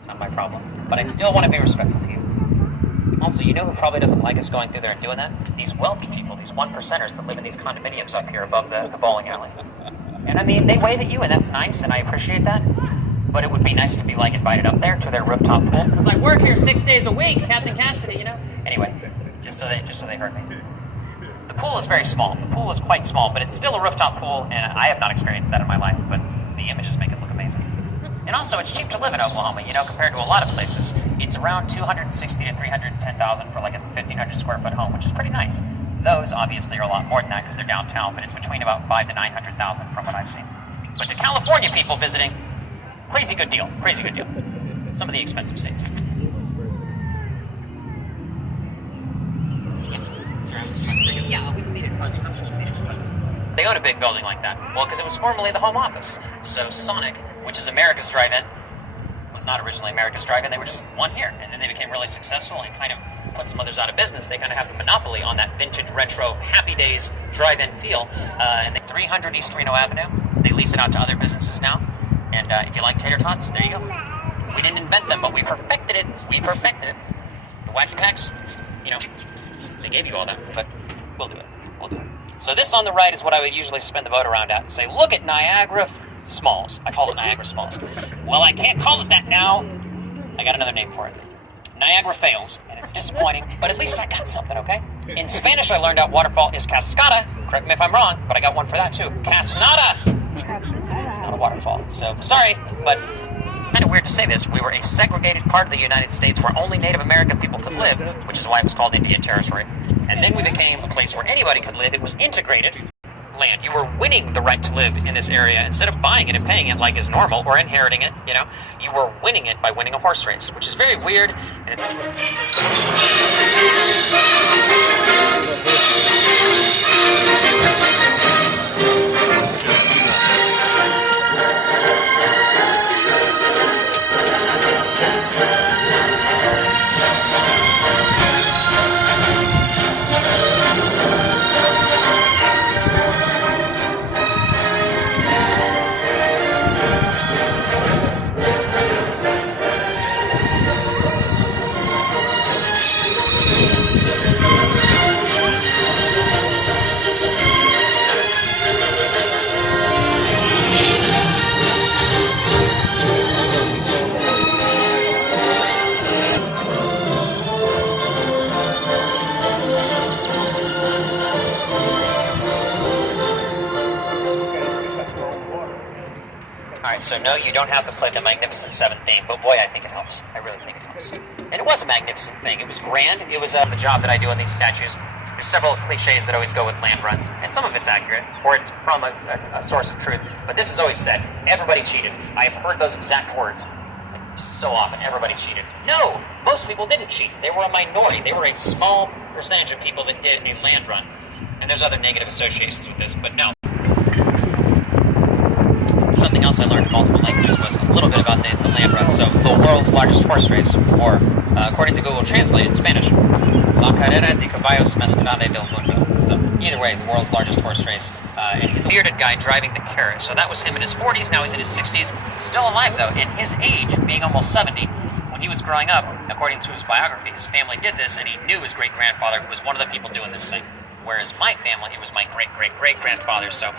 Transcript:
It's not my problem. But I still want to be respectful to you. Also, you know who probably doesn't like us going through there and doing that? These wealthy people, these one percenters that live in these condominiums up here above the bowling alley. And I mean, they wave at you, and that's nice, and I appreciate that. But it would be nice to be, like, invited up there to their rooftop pool. Because I work here 6 days a week, Captain Cassidy, you know? Anyway, just so they heard me. The pool is very small. The pool is quite small, but it's still a rooftop pool, and I have not experienced that in my life, but the images make it look amazing. And also, it's cheap to live in Oklahoma, you know, compared to a lot of places. It's around $260,000 to $310,000 for like a 1,500 square foot home, which is pretty nice. Those obviously are a lot more than that because they're downtown, but it's between about $500,000 to $900,000 from what I've seen. But to California people visiting, crazy good deal, crazy good deal. Some of the expensive states. Yeah, we can meet at Fuzzy's. They own a big building like that. Well, because it was formerly the home office. So Sonic, which is America's Drive-In, was not originally America's Drive-In. They were just one here, and then they became really successful and kind of put some others out of business. They kind of have the monopoly on that vintage, retro, happy days drive-in feel. And they 300 East Reno Avenue. They lease it out to other businesses now. And if you like tater tots, there you go. We didn't invent them, but we perfected it. We perfected it. The Wacky Packs, you know, they gave you all that, but we'll do it. We'll do it. So this on the right is what I would usually spin the boat around at and say, look at Niagara Smalls. I call it Niagara Smalls. Well, I can't call it that now. I got another name for it. Niagara Fails, and it's disappointing, but at least I got something, okay? In Spanish, I learned out waterfall is cascada. Correct me if I'm wrong, but I got one for that too. Casnada. It's not a waterfall. So, sorry, but kind of weird to say this. We were a segregated part of the United States where only Native American people could live, which is why it was called Indian Territory. And then we became a place where anybody could live. It was integrated land. You were winning the right to live in this area instead of buying it and paying it like is normal or inheriting it, you know. You were winning it by winning a horse race, which is very weird. Alright, so no, you don't have to play the Magnificent Seven theme, but boy, I think it helps. I really think it helps. And it was a magnificent thing. It was grand. It was the job that I do on these statues. There's several cliches that always go with land runs, and some of it's accurate, or it's from a source of truth. But this is always said, everybody cheated. I have heard those exact words. Just so often, everybody cheated. No! Most people didn't cheat. They were a minority. They were a small percentage of people that did a land run. And there's other negative associations with this, but no. Something else I learned in multiple languages was a little bit about the land run. So, the world's largest horse race, or according to Google Translate in Spanish, La Carrera de Caballos Más Grande del Mundo. So, either way, the world's largest horse race. And the bearded guy driving the carriage. So that was him in his 40s, now he's in his 60s. Still alive, though, in his age, being almost 70. When he was growing up, according to his biography, his family did this, and he knew his great-grandfather was one of the people doing this thing. Whereas my family, it was my great-great-great-grandfather, so